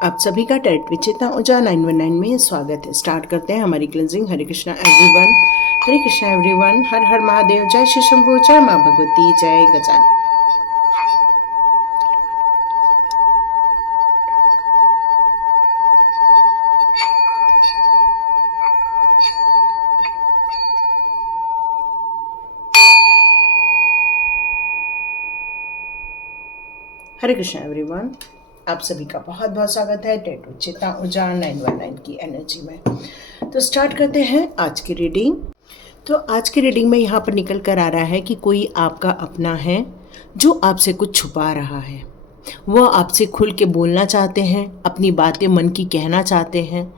आप सभी का टेरिटरी चेतना ऊर्जा 919 में स्वागत है। स्टार्ट करते हैं हमारी क्लेंजिंग। हरे कृष्णा एवरीवन, हरे कृष्णा एवरीवन, हर हर महादेव, जय श्री शंभू, जय माँ भगवती, जय गजान। हरे कृष्णा एवरीवन, आप सभी का बहुत बहुत स्वागत है टेरिटरी चेतना ऊर्जा 919 की एनर्जी में। तो स्टार्ट करते हैं आज की रीडिंग। तो आज की रीडिंग में यहाँ पर निकल कर आ रहा है कि कोई आपका अपना है जो आपसे कुछ छुपा रहा है। वो आपसे खुल के बोलना चाहते हैं, अपनी बातें मन की कहना चाहते हैं,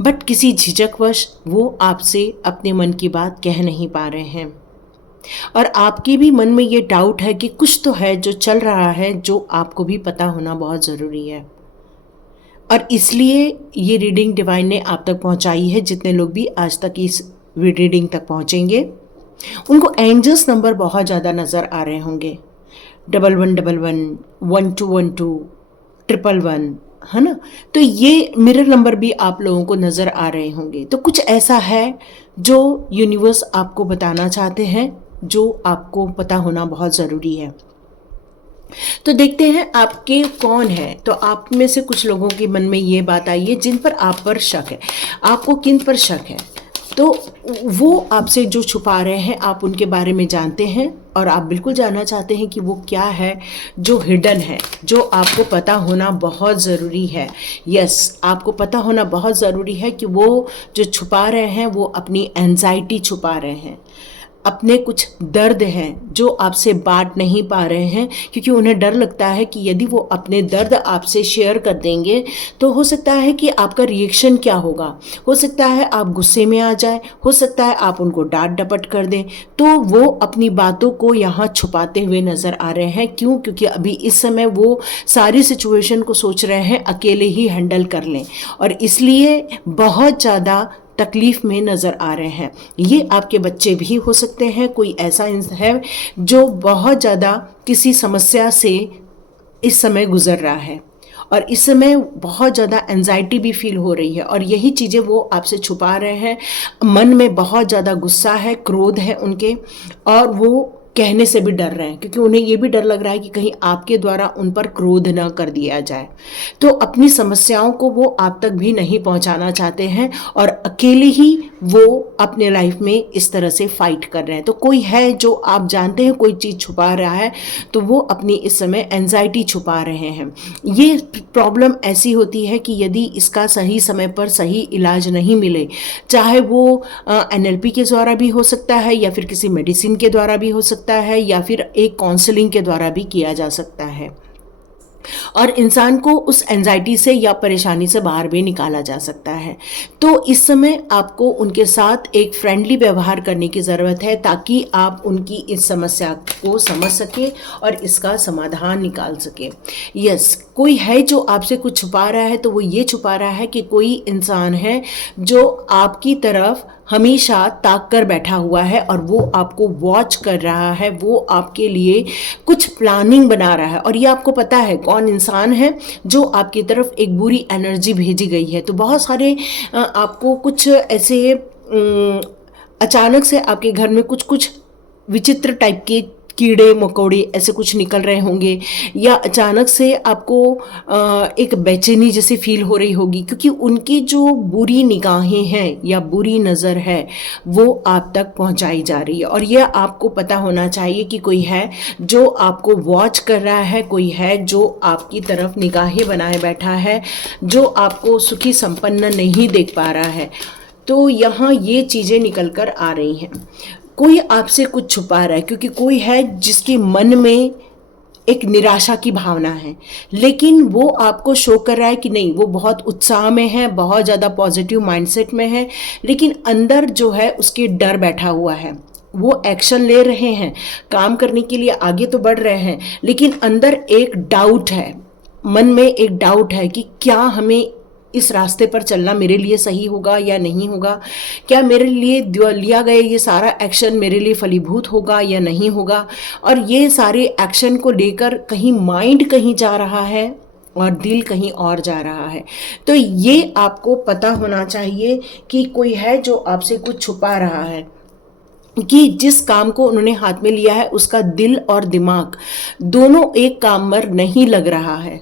बट किसी झिझकवश वो आपसे अपने मन की बात कह नहीं पा रहे हैं। और आपके भी मन में ये डाउट है कि कुछ तो है जो चल रहा है, जो आपको भी पता होना बहुत ज़रूरी है। और इसलिए ये रीडिंग डिवाइन ने आप तक पहुंचाई है। जितने लोग भी आज तक इस रीडिंग तक पहुंचेंगे उनको एंजल्स नंबर बहुत ज़्यादा नज़र आ रहे होंगे। 1111, 1212, 111, है ना। तो ये मिरर नंबर भी आप लोगों को नज़र आ रहे होंगे। तो कुछ ऐसा है जो यूनिवर्स आपको बताना चाहते हैं, जो आपको पता होना बहुत ज़रूरी है। तो देखते हैं आपके कौन है। तो आप में से कुछ लोगों के मन में ये बात आई है जिन पर आप पर शक है। आपको किन पर शक है? तो वो आपसे जो छुपा रहे हैं, आप उनके बारे में जानते हैं और आप बिल्कुल जानना चाहते हैं कि वो क्या है जो हिडन है, जो आपको पता होना बहुत ज़रूरी है। यस, आपको पता होना बहुत ज़रूरी है कि वो जो छुपा रहे हैं वो अपनी एंजाइटी छुपा रहे हैं, अपने कुछ दर्द हैं जो आपसे बांट नहीं पा रहे हैं, क्योंकि उन्हें डर लगता है कि यदि वो अपने दर्द आपसे शेयर कर देंगे तो हो सकता है कि आपका रिएक्शन क्या होगा। हो सकता है आप गुस्से में आ जाए, हो सकता है आप उनको डांट डपट कर दें। तो वो अपनी बातों को यहाँ छुपाते हुए नज़र आ रहे हैं। क्यों? क्योंकि अभी इस समय वो सारी सिचुएशन को सोच रहे हैं अकेले ही हैंडल कर लें, और इसलिए बहुत ज़्यादा तकलीफ में नज़र आ रहे हैं। ये आपके बच्चे भी हो सकते हैं। कोई ऐसा है जो बहुत ज़्यादा किसी समस्या से इस समय गुजर रहा है और इस समय बहुत ज़्यादा एंजाइटी भी फील हो रही है, और यही चीज़ें वो आपसे छुपा रहे हैं। मन में बहुत ज़्यादा गुस्सा है, क्रोध है उनके, और वो कहने से भी डर रहे हैं क्योंकि उन्हें ये भी डर लग रहा है कि कहीं आपके द्वारा उन पर क्रोध ना कर दिया जाए। तो अपनी समस्याओं को वो आप तक भी नहीं पहुंचाना चाहते हैं और अकेले ही वो अपने लाइफ में इस तरह से फाइट कर रहे हैं। तो कोई है जो आप जानते हैं कोई चीज़ छुपा रहा है, तो वो अपनी इस समय एंजाइटी छुपा रहे हैं। ये प्रॉब्लम ऐसी होती है कि यदि इसका सही समय पर सही इलाज नहीं मिले, चाहे वो NLP के द्वारा भी हो सकता है या फिर किसी मेडिसिन के द्वारा भी हो सकता है या फिर एक काउंसलिंग के द्वारा भी किया जा सकता है, और इंसान को उस एंजाइटी से या परेशानी से बाहर भी निकाला जा सकता है। तो इस समय आपको उनके साथ एक फ्रेंडली व्यवहार करने की ज़रूरत है ताकि आप उनकी इस समस्या को समझ सके और इसका समाधान निकाल सके। यस, कोई है जो आपसे कुछ छुपा रहा है। तो वो ये छुपा रहा है कि कोई इंसान है जो आपकी तरफ हमेशा ताक कर बैठा हुआ है और वो आपको वॉच कर रहा है, वो आपके लिए कुछ प्लानिंग बना रहा है। और ये आपको पता है कौन इंसान है जो आपकी तरफ एक बुरी एनर्जी भेजी गई है। तो बहुत सारे आपको कुछ ऐसे अचानक से आपके घर में कुछ कुछ विचित्र टाइप के कीड़े मकोड़े ऐसे कुछ निकल रहे होंगे, या अचानक से आपको एक बेचैनी जैसी फील हो रही होगी, क्योंकि उनकी जो बुरी निगाहें हैं या बुरी नज़र है वो आप तक पहुंचाई जा रही है। और यह आपको पता होना चाहिए कि कोई है जो आपको वॉच कर रहा है, कोई है जो आपकी तरफ निगाहें बनाए बैठा है, जो आपको सुखी संपन्न नहीं देख पा रहा है। तो यहाँ ये चीज़ें निकल कर आ रही हैं। कोई आपसे कुछ छुपा रहा है क्योंकि कोई है जिसके मन में एक निराशा की भावना है, लेकिन वो आपको शो कर रहा है कि नहीं, वो बहुत उत्साह में है, बहुत ज़्यादा पॉजिटिव माइंडसेट में है, लेकिन अंदर जो है उसके डर बैठा हुआ है। वो एक्शन ले रहे हैं, काम करने के लिए आगे तो बढ़ रहे हैं, लेकिन अंदर एक डाउट है, मन में एक डाउट है कि क्या हमें इस रास्ते पर चलना मेरे लिए सही होगा या नहीं होगा, क्या मेरे लिए लिया गया ये सारा एक्शन मेरे लिए फलीभूत होगा या नहीं होगा। और ये सारे एक्शन को लेकर कहीं माइंड कहीं जा रहा है और दिल कहीं और जा रहा है। तो ये आपको पता होना चाहिए कि कोई है जो आपसे कुछ छुपा रहा है, कि जिस काम को उन्होंने हाथ में लिया है उसका दिल और दिमाग दोनों एक काम पर नहीं लग रहा है,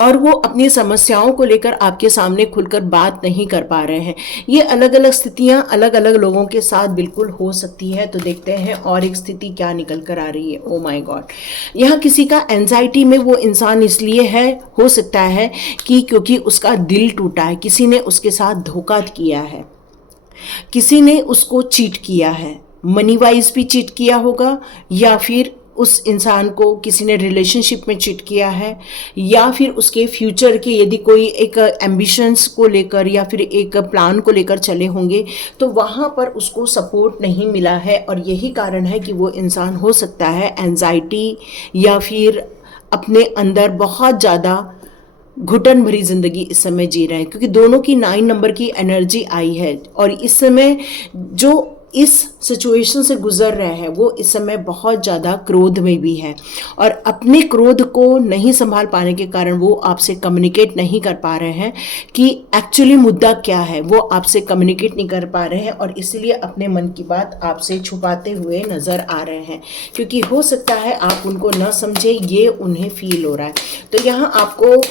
और वो अपनी समस्याओं को लेकर आपके सामने खुलकर बात नहीं कर पा रहे हैं। ये अलग अलग स्थितियां अलग अलग लोगों के साथ बिल्कुल हो सकती है। तो देखते हैं और एक स्थिति क्या निकल कर आ रही है। ओ माय गॉड, यहाँ किसी का एंजाइटी में वो इंसान इसलिए है, हो सकता है कि क्योंकि उसका दिल टूटा है, किसी ने उसके साथ धोखा किया है, किसी ने उसको चीट किया है, मनी वाइज भी चीट किया होगा, या फिर उस इंसान को किसी ने रिलेशनशिप में चीट किया है, या फिर उसके फ्यूचर के यदि कोई एक एम्बिशंस को लेकर या फिर एक प्लान को लेकर चले होंगे तो वहाँ पर उसको सपोर्ट नहीं मिला है। और यही कारण है कि वो इंसान हो सकता है एंजाइटी या फिर अपने अंदर बहुत ज़्यादा घुटन भरी जिंदगी इस समय जी रहे हैं, क्योंकि दोनों की 9 नंबर की एनर्जी आई है। और इस समय जो इस सिचुएशन से गुजर रहे हैं वो इस समय बहुत ज़्यादा क्रोध में भी है, और अपने क्रोध को नहीं संभाल पाने के कारण वो आपसे कम्युनिकेट नहीं कर पा रहे हैं कि एक्चुअली मुद्दा क्या है। वो आपसे कम्युनिकेट नहीं कर पा रहे हैं और इसलिए अपने मन की बात आपसे छुपाते हुए नज़र आ रहे हैं, क्योंकि हो सकता है आप उनको न समझे, ये उन्हें फील हो रहा है। तो यहाँ आपको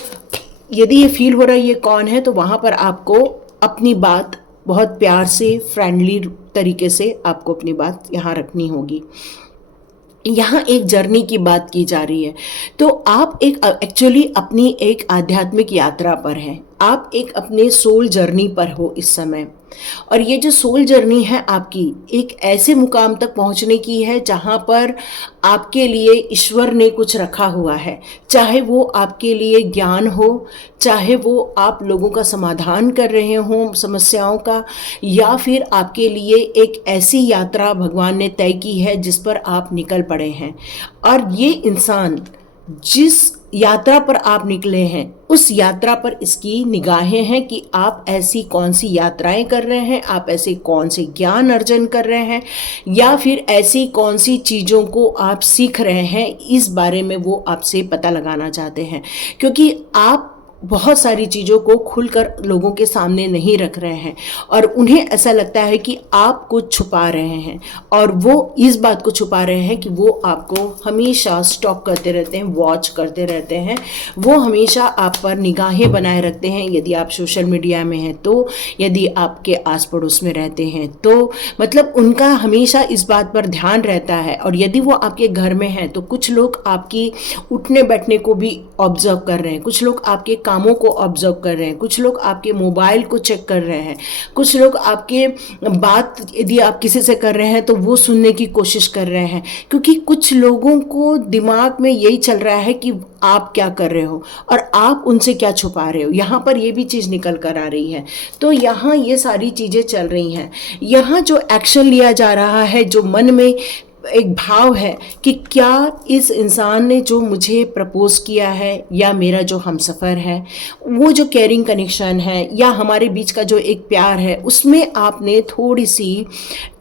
यदि ये फील हो रहा है ये कौन है, तो वहाँ पर आपको अपनी बात बहुत प्यार से फ्रेंडली तरीके से आपको अपनी बात यहाँ रखनी होगी। यहाँ एक जर्नी की बात की जा रही है, तो आप एक एक्चुअली अपनी एक आध्यात्मिक यात्रा पर हैं, आप एक अपने सोल जर्नी पर हो इस समय। और ये जो सोल जर्नी है आपकी एक ऐसे मुकाम तक पहुंचने की है जहां पर आपके लिए ईश्वर ने कुछ रखा हुआ है, चाहे वो आपके लिए ज्ञान हो, चाहे वो आप लोगों का समाधान कर रहे हो समस्याओं का, या फिर आपके लिए एक ऐसी यात्रा भगवान ने तय की है जिस पर आप निकल पड़े हैं। और ये इंसान जिस यात्रा पर आप निकले हैं उस यात्रा पर इसकी निगाहें हैं कि आप ऐसी कौन सी यात्राएं कर रहे हैं, आप ऐसे कौन से ज्ञान अर्जन कर रहे हैं, या फिर ऐसी कौन सी चीज़ों को आप सीख रहे हैं, इस बारे में वो आपसे पता लगाना चाहते हैं। क्योंकि आप बहुत सारी चीज़ों को खुलकर लोगों के सामने नहीं रख रहे हैं और उन्हें ऐसा लगता है कि आप कुछ छुपा रहे हैं, और वो इस बात को छुपा रहे हैं कि वो आपको हमेशा स्टॉक करते रहते हैं, वॉच करते रहते हैं, वो हमेशा आप पर निगाहें बनाए रखते हैं। यदि आप सोशल मीडिया में हैं तो, यदि आपके आस पड़ोस में रहते हैं तो, मतलब उनका हमेशा इस बात पर ध्यान रहता है। और यदि वो आपके घर में हैं तो कुछ लोग आपकी उठने बैठने को भी ऑब्जर्व कर रहे हैं, कुछ लोग आपके कामों को ऑब्जर्व कर रहे हैं, कुछ लोग आपके मोबाइल को चेक कर रहे हैं, कुछ लोग आपके बात यदि आप किसी से कर रहे हैं तो वो सुनने की कोशिश कर रहे हैं, क्योंकि कुछ लोगों को दिमाग में यही चल रहा है कि आप क्या कर रहे हो और आप उनसे क्या छुपा रहे हो। यहाँ पर ये भी चीज़ निकल कर आ रही है। तो यहाँ ये सारी चीज़ें चल रही हैं। यहाँ जो एक्शन लिया जा रहा है, जो मन में एक भाव है कि क्या इस इंसान ने जो मुझे प्रपोज किया है, या मेरा जो हमसफ़र है, वो जो केयरिंग कनेक्शन है या हमारे बीच का जो एक प्यार है, उसमें आपने थोड़ी सी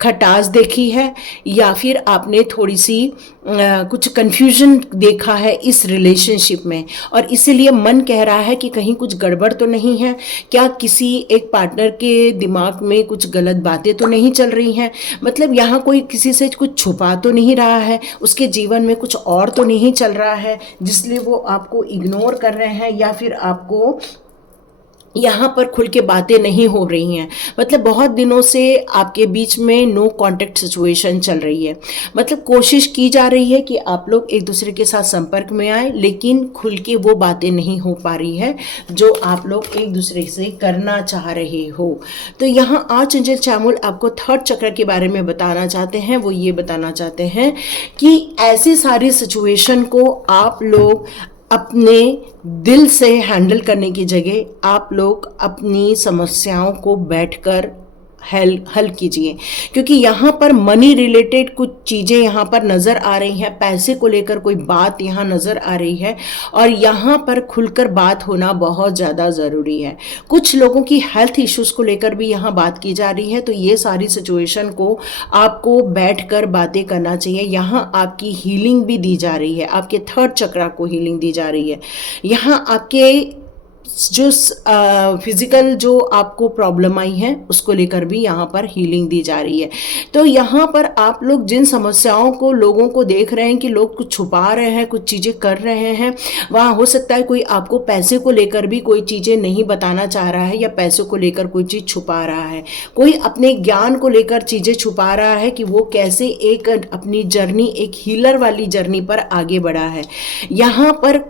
खटास देखी है, या फिर आपने थोड़ी सी कुछ कन्फ्यूजन देखा है इस रिलेशनशिप में, और इसीलिए मन कह रहा है कि कहीं कुछ गड़बड़ तो नहीं है, क्या किसी एक पार्टनर के दिमाग में कुछ गलत बातें तो नहीं चल रही हैं, मतलब यहाँ कोई किसी से कुछ छुपा तो नहीं रहा है, उसके जीवन में कुछ और तो नहीं चल रहा है जिसलिए वो आपको इग्नोर कर रहे हैं, या फिर आपको यहाँ पर खुल के बातें नहीं हो रही हैं। मतलब बहुत दिनों से आपके बीच में नो कांटेक्ट सिचुएशन चल रही है, मतलब कोशिश की जा रही है कि आप लोग एक दूसरे के साथ संपर्क में आए, लेकिन खुल के वो बातें नहीं हो पा रही है जो आप लोग एक दूसरे से करना चाह रहे हो। तो यहाँ आर्चएंजल चैमुल आपको थर्ड चक्र के बारे में बताना चाहते हैं। वो ये बताना चाहते हैं कि ऐसी सारी सिचुएशन को आप लोग अपने दिल से हैंडल करने की जगह आप लोग अपनी समस्याओं को बैठकर हल कीजिए, क्योंकि यहाँ पर मनी रिलेटेड कुछ चीज़ें यहाँ पर नज़र आ रही हैं, पैसे को लेकर कोई बात यहाँ नज़र आ रही है और यहाँ पर खुलकर बात होना बहुत ज़्यादा ज़रूरी है। कुछ लोगों की हेल्थ इश्यूज़ को लेकर भी यहाँ बात की जा रही है, तो ये सारी सिचुएशन को आपको बैठकर बातें करना चाहिए। यहाँ आपकी हीलिंग भी दी जा रही है, आपके थर्ड चक्रा को हीलिंग दी जा रही है। यहाँ आपके जो फिजिकल जो आपको प्रॉब्लम आई है उसको लेकर भी यहाँ पर हीलिंग दी जा रही है। तो यहाँ पर आप लोग जिन समस्याओं को लोगों को देख रहे हैं कि लोग कुछ छुपा रहे हैं, कुछ चीज़ें कर रहे हैं, वहाँ हो सकता है कोई आपको पैसे को लेकर भी कोई चीज़ें नहीं बताना चाह रहा है या पैसों को लेकर कोई चीज़ छुपा रहा है, कोई अपने ज्ञान को लेकर चीज़ें छुपा रहा है कि वो कैसे एक अपनी जर्नी, एक हीलर वाली जर्नी पर आगे बढ़ा है। यहाँ पर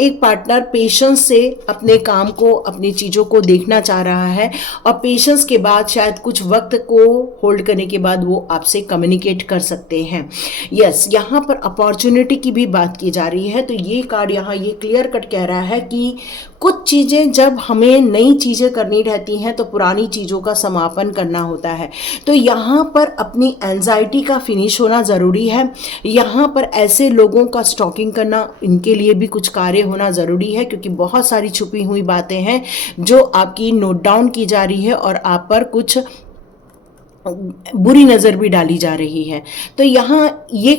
एक पार्टनर पेशेंस से अपने काम को, अपनी चीज़ों को देखना चाह रहा है और पेशेंस के बाद शायद कुछ वक्त को होल्ड करने के बाद वो आपसे कम्युनिकेट कर सकते हैं। यस, यहाँ पर अपॉर्चुनिटी की भी बात की जा रही है। तो ये कार्ड यहाँ ये क्लियर कट कह रहा है कि कुछ चीज़ें जब हमें नई चीज़ें करनी रहती हैं तो पुरानी चीज़ों का समापन करना होता है। तो यहाँ पर अपनी एंजाइटी का फिनिश होना ज़रूरी है। यहाँ पर ऐसे लोगों का स्टॉकिंग करना, इनके लिए भी कुछ कार्य होना ज़रूरी है, क्योंकि बहुत सारी छुपी हुई बातें हैं जो आपकी नोट डाउन की जा रही है और आप पर कुछ बुरी नज़र भी डाली जा रही है। तो यहाँ ये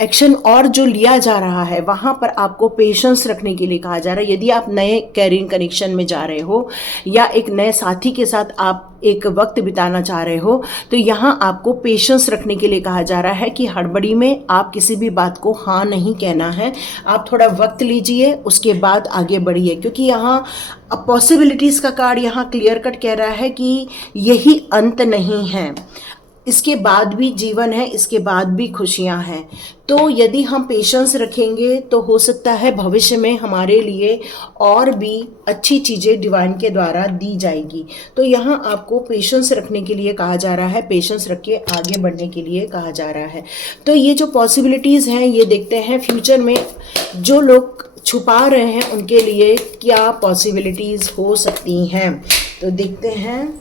एक्शन और जो लिया जा रहा है वहाँ पर आपको पेशेंस रखने के लिए कहा जा रहा है। यदि आप नए कैरियर कनेक्शन में जा रहे हो या एक नए साथी के साथ आप एक वक्त बिताना चाह रहे हो, तो यहाँ आपको पेशेंस रखने के लिए कहा जा रहा है कि हड़बड़ी में आप किसी भी बात को हाँ नहीं कहना है। आप थोड़ा वक्त लीजिए, उसके बाद आगे बढ़िए, क्योंकि यहाँ पॉसिबिलिटीज़ का कार्ड यहाँ क्लियर कट कह रहा है कि यही अंत नहीं है, इसके बाद भी जीवन है, इसके बाद भी खुशियां हैं। तो यदि हम पेशेंस रखेंगे तो हो सकता है भविष्य में हमारे लिए और भी अच्छी चीज़ें डिवाइन के द्वारा दी जाएगी। तो यहाँ आपको पेशेंस रखने के लिए कहा जा रहा है, पेशेंस रख के आगे बढ़ने के लिए कहा जा रहा है। तो ये जो पॉसिबिलिटीज़ हैं ये देखते हैं फ्यूचर में जो लोग छुपा रहे हैं उनके लिए क्या पॉसिबिलिटीज़ हो सकती हैं। तो देखते हैं,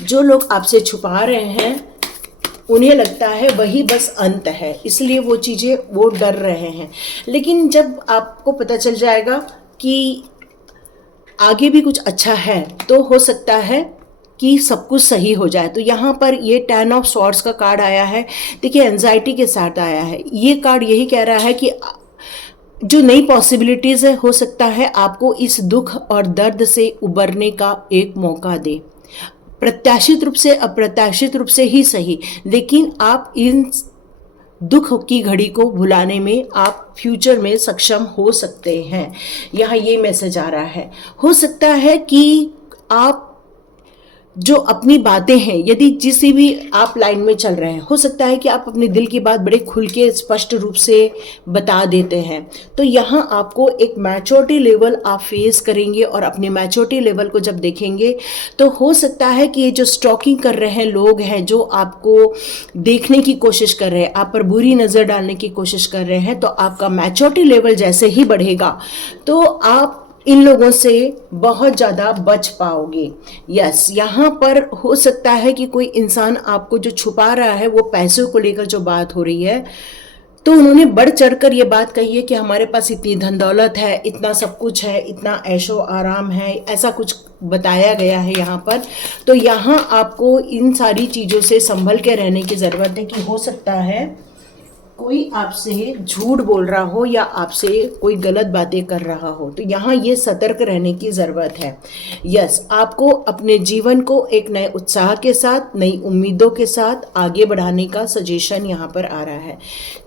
जो लोग आपसे छुपा रहे हैं उन्हें लगता है वही बस अंत है, इसलिए वो चीज़ें वो डर रहे हैं। लेकिन जब आपको पता चल जाएगा कि आगे भी कुछ अच्छा है तो हो सकता है कि सब कुछ सही हो जाए। तो यहाँ पर ये 10 ऑफ स्वॉर्ड्स का कार्ड आया है। देखिए, एंजाइटी के साथ आया है। ये कार्ड यही कह रहा है कि जो नई पॉसिबिलिटीज़ है, हो सकता है आपको इस दुख और दर्द से उबरने का एक मौका दे। प्रत्याशित रूप से, अप्रत्याशित रूप से ही सही, लेकिन आप इन दुख की घड़ी को भुलाने में आप फ्यूचर में सक्षम हो सकते हैं। यहाँ ये मैसेज आ रहा है। हो सकता है कि आप जो अपनी बातें हैं, यदि जिस भी आप लाइन में चल रहे हैं, हो सकता है कि आप अपने दिल की बात बड़े खुल के स्पष्ट रूप से बता देते हैं। तो यहाँ आपको एक मैच्योरिटी लेवल आप फेस करेंगे और अपने मैच्योरिटी लेवल को जब देखेंगे तो हो सकता है कि ये जो स्टॉकिंग कर रहे हैं लोग हैं, जो आपको देखने की कोशिश कर रहे हैं, आप पर बुरी नज़र डालने की कोशिश कर रहे हैं, तो आपका मैच्योरिटी लेवल जैसे ही बढ़ेगा तो आप इन लोगों से बहुत ज़्यादा बच पाओगे। यस, यहाँ पर हो सकता है कि कोई इंसान आपको जो छुपा रहा है, वो पैसों को लेकर जो बात हो रही है, तो उन्होंने बढ़ चढ़कर ये बात कही है कि हमारे पास इतनी धन दौलत है, इतना सब कुछ है, इतना ऐशो आराम है, ऐसा कुछ बताया गया है यहाँ पर। तो यहाँ आपको इन सारी चीज़ों से संभल के रहने की ज़रूरत है कि हो सकता है कोई आपसे झूठ बोल रहा हो या आपसे कोई गलत बातें कर रहा हो। तो यहाँ ये सतर्क रहने की ज़रूरत है। यस, आपको अपने जीवन को एक नए उत्साह के साथ, नई उम्मीदों के साथ आगे बढ़ाने का सजेशन यहाँ पर आ रहा है।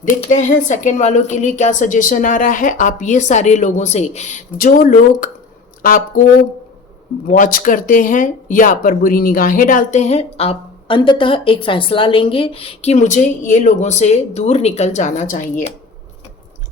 देखते हैं सेकंड वालों के लिए क्या सजेशन आ रहा है। आप ये सारे लोगों से, जो लोग आपको वॉच करते हैं या आप पर बुरी निगाहें डालते हैं, आप अंततः एक फैसला लेंगे कि मुझे ये लोगों से दूर निकल जाना चाहिए।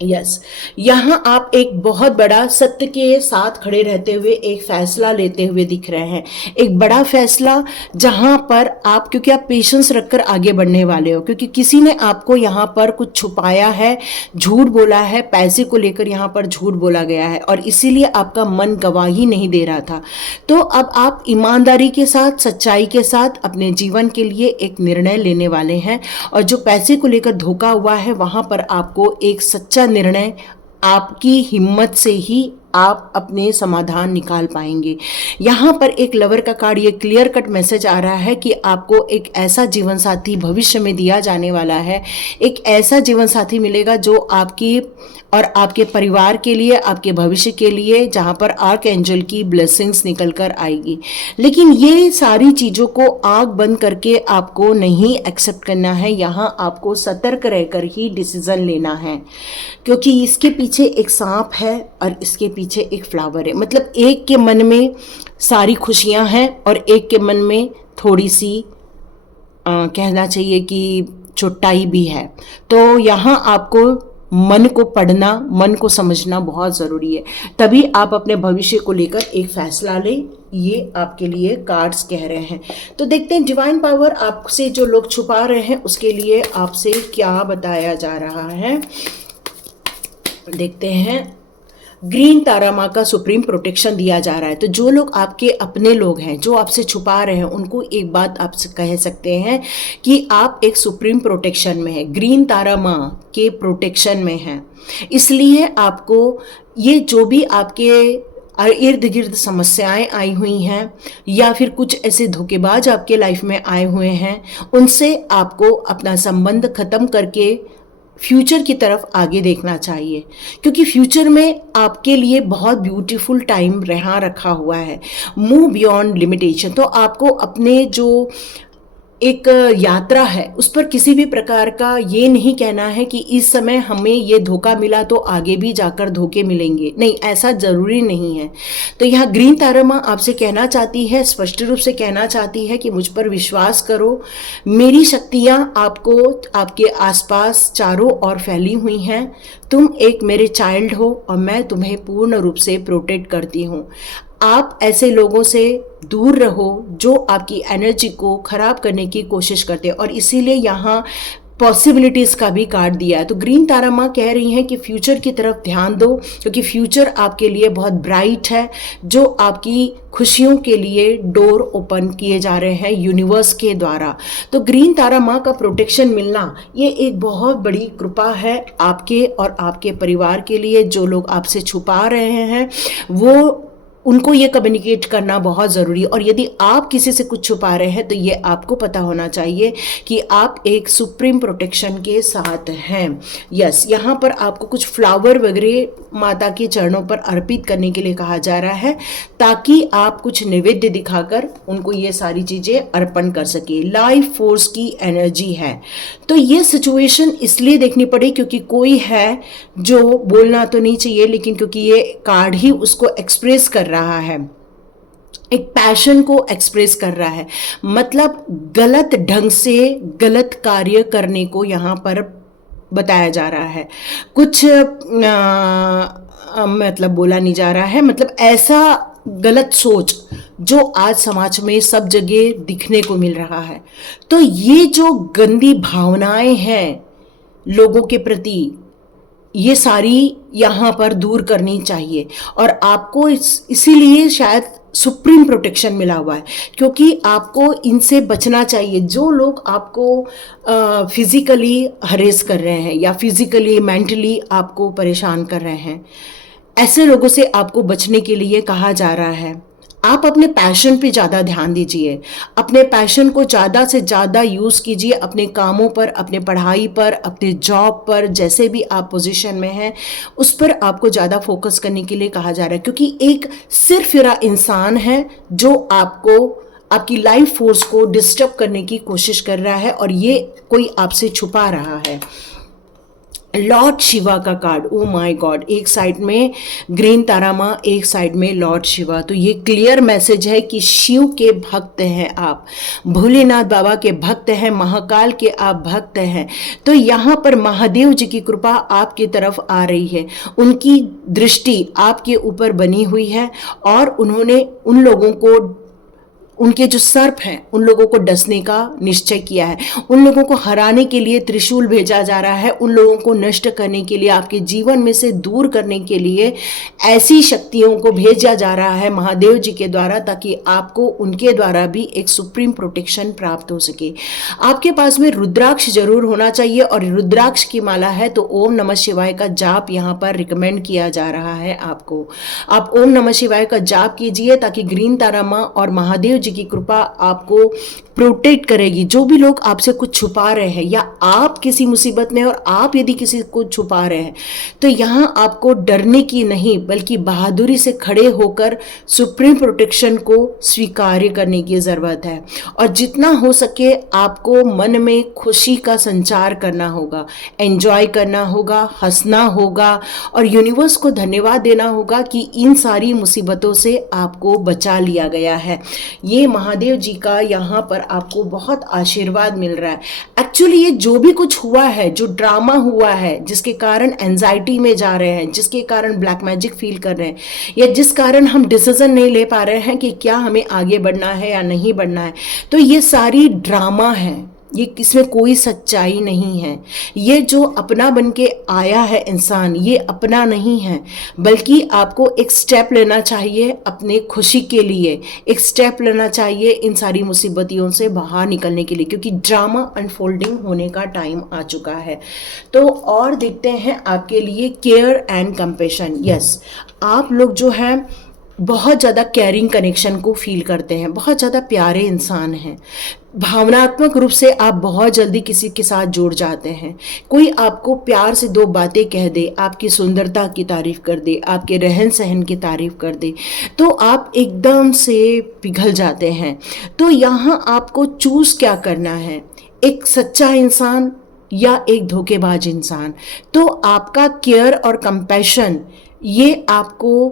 यस, यहाँ आप एक बहुत बड़ा सत्य के साथ खड़े रहते हुए एक फैसला लेते हुए दिख रहे हैं, एक बड़ा फैसला जहाँ पर आप, क्योंकि आप पेशेंस रखकर आगे बढ़ने वाले हो, क्योंकि किसी ने आपको यहाँ पर कुछ छुपाया है, झूठ बोला है, पैसे को लेकर यहाँ पर झूठ बोला गया है और इसीलिए आपका मन गवाही नहीं दे रहा था। तो अब आप ईमानदारी के साथ, सच्चाई के साथ अपने जीवन के लिए एक निर्णय लेने वाले हैं और जो पैसे को लेकर धोखा हुआ है वहाँ पर आपको एक सच्चा निर्णय, आपकी हिम्मत से ही आप अपने समाधान निकाल पाएंगे। यहाँ पर एक लवर का कार्ड, ये क्लियर कट मैसेज आ रहा है कि आपको एक ऐसा जीवन साथी भविष्य में दिया जाने वाला है, एक ऐसा जीवन साथी मिलेगा जो आपकी और आपके परिवार के लिए, आपके भविष्य के लिए, जहाँ पर आर्क एंजल की ब्लेसिंग्स निकल कर आएगी। लेकिन ये सारी चीज़ों को आँख बंद करके आपको नहीं एक्सेप्ट करना है, यहाँ आपको सतर्क रहकर ही डिसीजन लेना है, क्योंकि इसके पीछे एक सांप है और इसके पीछे एक फ्लावर है। मतलब एक के मन में सारी खुशियाँ हैं और एक के मन में थोड़ी सी कहना चाहिए कि चोटाई भी है। तो यहाँ आपको मन को पढ़ना, मन को समझना बहुत ज़रूरी है, तभी आप अपने भविष्य को लेकर एक फैसला लें। ये आपके लिए कार्ड्स कह रहे हैं। तो देखते हैं डिवाइन पावर आपसे जो लोग छुपा रहे हैं उसके लिए आपसे क्या बताया जा रहा है। देखते हैं, ग्रीन तारा माँ का सुप्रीम प्रोटेक्शन दिया जा रहा है। तो जो लोग आपके अपने लोग हैं, जो आपसे छुपा रहे हैं, उनको एक बात आप कह सकते हैं कि आप एक सुप्रीम प्रोटेक्शन में हैं, ग्रीन तारा माँ के प्रोटेक्शन में हैं। इसलिए आपको ये जो भी आपके इर्द गिर्द समस्याएं आई हुई हैं या फिर कुछ ऐसे धोखेबाज आपके लाइफ में आए हुए हैं, उनसे आपको अपना संबंध खत्म करके फ्यूचर की तरफ आगे देखना चाहिए, क्योंकि फ्यूचर में आपके लिए बहुत ब्यूटीफुल टाइम रखा हुआ है। Move beyond limitation. तो आपको अपने जो एक यात्रा है उस पर किसी भी प्रकार का ये नहीं कहना है कि इस समय हमें ये धोखा मिला तो आगे भी जाकर धोखे मिलेंगे, नहीं, ऐसा ज़रूरी नहीं है। तो यहाँ ग्रीन तारा माँ आपसे कहना चाहती है, स्पष्ट रूप से कहना चाहती है कि मुझ पर विश्वास करो, मेरी शक्तियाँ आपको आपके आसपास चारों ओर फैली हुई हैं, तुम एक मेरे चाइल्ड हो और मैं तुम्हें पूर्ण रूप से प्रोटेक्ट करती हूँ। आप ऐसे लोगों से दूर रहो जो आपकी एनर्जी को खराब करने की कोशिश करते हैं और इसीलिए यहाँ पॉसिबिलिटीज़ का भी कार्ड दिया है। तो ग्रीन तारा माँ कह रही हैं कि फ्यूचर की तरफ ध्यान दो, क्योंकि फ्यूचर आपके लिए बहुत ब्राइट है, जो आपकी खुशियों के लिए डोर ओपन किए जा रहे हैं यूनिवर्स के द्वारा। तो ग्रीन तारा माँ का प्रोटेक्शन मिलना ये एक बहुत बड़ी कृपा है आपके और आपके परिवार के लिए। जो लोग आपसे छुपा रहे हैं वो उनको ये कम्युनिकेट करना बहुत ज़रूरी है, और यदि आप किसी से कुछ छुपा रहे हैं तो ये आपको पता होना चाहिए कि आप एक सुप्रीम प्रोटेक्शन के साथ हैं। यस, यहाँ पर आपको कुछ फ्लावर वगैरह माता के चरणों पर अर्पित करने के लिए कहा जा रहा है, ताकि आप कुछ नैवेद्य दिखाकर उनको ये सारी चीज़ें अर्पण कर सके। लाइफ फोर्स की एनर्जी है। तो ये सिचुएशन इसलिए देखनी पड़ी क्योंकि कोई है जो बोलना तो नहीं चाहिए, लेकिन क्योंकि ये कार्ड ही उसको एक्सप्रेस कर रहा है, एक पैशन को एक्सप्रेस कर रहा है, मतलब गलत ढंग से गलत कार्य करने को यहाँ पर बताया जा रहा है। कुछ मतलब बोला नहीं जा रहा है, मतलब ऐसा गलत सोच जो आज समाज में सब जगह दिखने को मिल रहा है। तो ये जो गंदी भावनाएं हैं लोगों के प्रति, ये सारी यहाँ पर दूर करनी चाहिए। और आपको इसीलिए शायद सुप्रीम प्रोटेक्शन मिला हुआ है, क्योंकि आपको इनसे बचना चाहिए। जो लोग आपको फिजिकली हरेस कर रहे हैं या फिजिकली मेंटली आपको परेशान कर रहे हैं, ऐसे लोगों से आपको बचने के लिए कहा जा रहा है आप अपने पैशन पे ज़्यादा ध्यान दीजिए, अपने पैशन को ज़्यादा से ज़्यादा यूज़ कीजिए अपने कामों पर, अपने पढ़ाई पर, अपने जॉब पर, जैसे भी आप पोजीशन में हैं उस पर आपको ज़्यादा फोकस करने के लिए कहा जा रहा है, क्योंकि एक सिरफिरा इंसान है जो आपको, आपकी लाइफ फोर्स को डिस्टर्ब करने की कोशिश कर रहा है और ये कोई आपसे छुपा रहा है। लॉर्ड शिवा का कार्ड, ओ माय गॉड, एक साइड में ग्रीन तारा माँ, एक साइड में लॉर्ड शिवा। तो ये क्लियर मैसेज है कि शिव के भक्त हैं आप, भोलेनाथ बाबा के भक्त हैं, महाकाल के आप भक्त हैं। तो यहाँ पर महादेव जी की कृपा आपकी तरफ आ रही है, उनकी दृष्टि आपके ऊपर बनी हुई है और उन्होंने उन लोगों को, उनके जो सर्प हैं उन लोगों को डसने का निश्चय किया है, उन लोगों को हराने के लिए त्रिशूल भेजा जा रहा है, उन लोगों को नष्ट करने के लिए, आपके जीवन में से दूर करने के लिए ऐसी शक्तियों को भेजा जा रहा है महादेव जी के द्वारा, ताकि आपको उनके द्वारा भी एक सुप्रीम प्रोटेक्शन प्राप्त हो सके। आपके पास में रुद्राक्ष जरूर होना चाहिए और रुद्राक्ष की माला है तो ओम नमः शिवाय का जाप यहाँ पर रिकमेंड किया जा रहा है आपको। आप ओम नमः शिवाय का जाप कीजिए ताकि ग्रीन तारा माँ और महादेव जी की कृपा आपको प्रोटेक्ट करेगी। जो भी लोग आपसे कुछ छुपा रहे हैं या आप किसी मुसीबत में और आप यदि किसी को छुपा रहे हैं, तो यहाँ आपको डरने की नहीं बल्कि बहादुरी से खड़े होकर सुप्रीम प्रोटेक्शन को स्वीकार्य करने की ज़रूरत है। और जितना हो सके आपको मन में खुशी का संचार करना होगा, एंजॉय करना होगा, हंसना होगा और यूनिवर्स को धन्यवाद देना होगा कि इन सारी मुसीबतों से आपको बचा लिया गया है। ये महादेव जी का यहाँ पर आपको बहुत आशीर्वाद मिल रहा है। एक्चुअली ये जो भी कुछ हुआ है, जो ड्रामा हुआ है, जिसके कारण एंजाइटी में जा रहे हैं, जिसके कारण ब्लैक मैजिक फील कर रहे हैं, या जिस कारण हम डिसीजन नहीं ले पा रहे हैं कि क्या हमें आगे बढ़ना है या नहीं बढ़ना है, तो ये सारी ड्रामा है, ये इसमें कोई सच्चाई नहीं है। ये जो अपना बन के आया है इंसान, ये अपना नहीं है, बल्कि आपको एक स्टेप लेना चाहिए अपने खुशी के लिए, एक स्टेप लेना चाहिए इन सारी मुसीबतियों से बाहर निकलने के लिए, क्योंकि ड्रामा अनफोल्डिंग होने का टाइम आ चुका है। तो और देखते हैं आपके लिए केयर एंड कंपैशन। यस, आप लोग जो है बहुत ज़्यादा केयरिंग कनेक्शन को फील करते हैं, बहुत ज़्यादा प्यारे इंसान हैं, भावनात्मक रूप से आप बहुत जल्दी किसी के साथ जुड़ जाते हैं। कोई आपको प्यार से दो बातें कह दे, आपकी सुंदरता की तारीफ कर दे, आपके रहन सहन की तारीफ कर दे, तो आप एकदम से पिघल जाते हैं। तो यहाँ आपको चूज़ क्या करना है, एक सच्चा इंसान या एक धोखेबाज इंसान। तो आपका केयर और कंपैशन ये आपको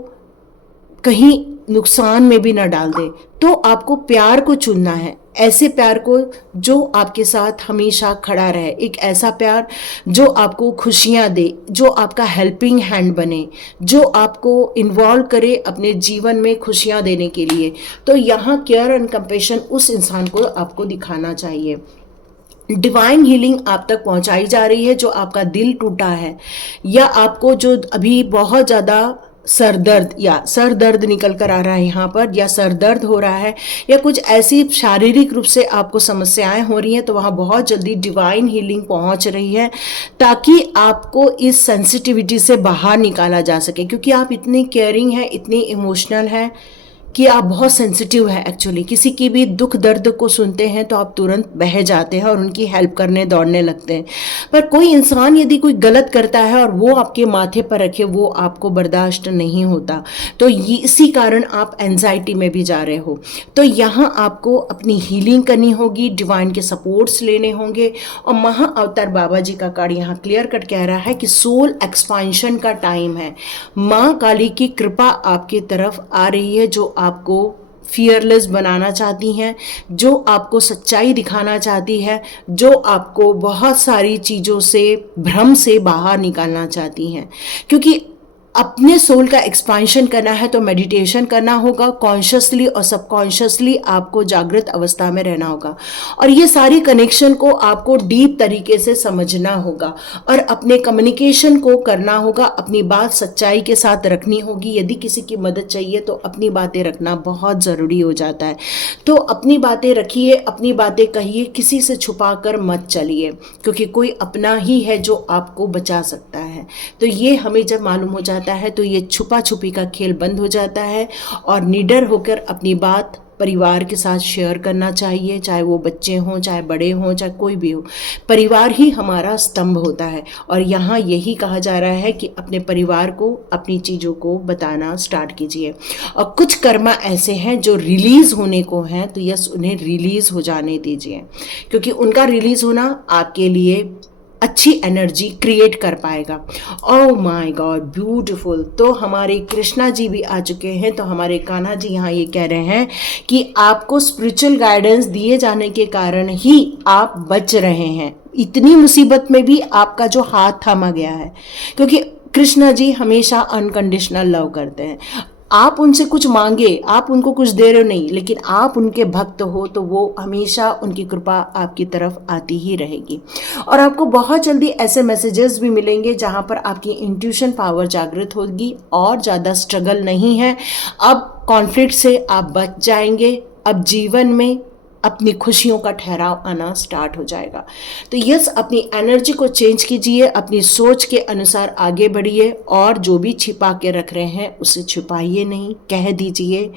कहीं नुकसान में भी ना डाल दे। तो आपको प्यार को चुनना है, ऐसे प्यार को जो आपके साथ हमेशा खड़ा रहे, एक ऐसा प्यार जो आपको खुशियां दे, जो आपका हेल्पिंग हैंड बने, जो आपको इन्वॉल्व करे अपने जीवन में खुशियां देने के लिए। तो यहाँ केयर एंड कंपैशन उस इंसान को आपको दिखाना चाहिए। डिवाइन हीलिंग आप तक पहुंचाई जा रही है। जो आपका दिल टूटा है या आपको जो अभी बहुत ज़्यादा सर दर्द निकल कर आ रहा है यहाँ पर, या सर दर्द हो रहा है, या कुछ ऐसी शारीरिक रूप से आपको समस्याएं हो रही हैं, तो वहाँ बहुत जल्दी डिवाइन हीलिंग पहुँच रही है ताकि आपको इस सेंसिटिविटी से बाहर निकाला जा सके। क्योंकि आप इतनी केयरिंग हैं, इतनी इमोशनल हैं कि आप बहुत सेंसिटिव है। एक्चुअली किसी की भी दुख दर्द को सुनते हैं तो आप तुरंत बह जाते हैं और उनकी हेल्प करने दौड़ने लगते हैं। पर कोई इंसान यदि कोई गलत करता है और वो आपके माथे पर रखे, वो आपको बर्दाश्त नहीं होता। तो इसी कारण आप एंजाइटी में भी जा रहे हो। तो यहाँ आपको अपनी हीलिंग करनी होगी, डिवाइन के सपोर्ट्स लेने होंगे। और महा अवतार बाबा जी का कार्ड यहाँ क्लियर कट कह रहा है कि सोल एक्सपांशन का टाइम है। माँ काली की कृपा आपकी तरफ आ रही है, जो आपको फियरलेस बनाना चाहती हैं, जो आपको सच्चाई दिखाना चाहती है, जो आपको बहुत सारी चीज़ों से, भ्रम से बाहर निकालना चाहती हैं। क्योंकि अपने सोल का एक्सपांशन करना है तो मेडिटेशन करना होगा, कॉन्शियसली और सबकॉन्शियसली आपको जागृत अवस्था में रहना होगा। और ये सारी कनेक्शन को आपको डीप तरीके से समझना होगा और अपने कम्युनिकेशन को करना होगा, अपनी बात सच्चाई के साथ रखनी होगी। यदि किसी की मदद चाहिए तो अपनी बातें रखना बहुत ज़रूरी हो जाता है। तो अपनी बातें रखिए, अपनी बातें कहिए, किसी से छुपा कर मत चलिए, क्योंकि कोई अपना ही है जो आपको बचा सकता है। तो ये हमें जब मालूम हो जाता है तो ये छुपा छुपी का खेल बंद हो जाता है और निडर होकर अपनी बात परिवार के साथ शेयर करना चाहिए, चाहे वो बच्चे हों, चाहे बड़े हों, चाहे कोई भी हो। परिवार ही हमारा स्तंभ होता है और यहाँ यही कहा जा रहा है कि अपने परिवार को अपनी चीज़ों को बताना स्टार्ट कीजिए। और कुछ कर्मा ऐसे हैं जो रिलीज़ होने को हैं, तो यस, उन्हें रिलीज़ हो जाने दीजिए, क्योंकि उनका रिलीज़ होना आपके लिए अच्छी एनर्जी क्रिएट कर पाएगा। Oh my God, beautiful. तो हमारे कृष्णा जी भी आ चुके हैं। तो हमारे कान्हा जी यहाँ ये कह रहे हैं कि आपको स्पिरिचुअल गाइडेंस दिए जाने के कारण ही आप बच रहे हैं। इतनी मुसीबत में भी आपका जो हाथ थामा गया है, क्योंकि कृष्णा जी हमेशा अनकंडीशनल लव करते हैं। आप उनसे कुछ मांगे, आप उनको कुछ दे रहे हो नहीं, लेकिन आप उनके भक्त हो तो वो हमेशा उनकी कृपा आपकी तरफ आती ही रहेगी। और आपको बहुत जल्दी ऐसे मैसेजेस भी मिलेंगे जहाँ पर आपकी इंट्यूशन पावर जागृत होगी और ज़्यादा स्ट्रगल नहीं है। अब कॉन्फ्लिक्ट से आप बच जाएंगे। अब जीवन में अपनी खुशियों का ठहराव आना स्टार्ट हो जाएगा। तो यस, अपनी एनर्जी को चेंज कीजिए, अपनी सोच के अनुसार आगे बढ़िए, और जो भी छिपा के रख रहे हैं उसे छुपाइए नहीं, कह दीजिए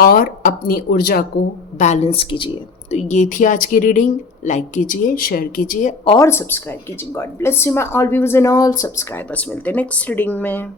और अपनी ऊर्जा को बैलेंस कीजिए। तो ये थी आज की रीडिंग। लाइक कीजिए, शेयर कीजिए और सब्सक्राइब कीजिए। God bless you my all viewers and all subscribers. मिलते हैं नेक्स्ट रीडिंग में।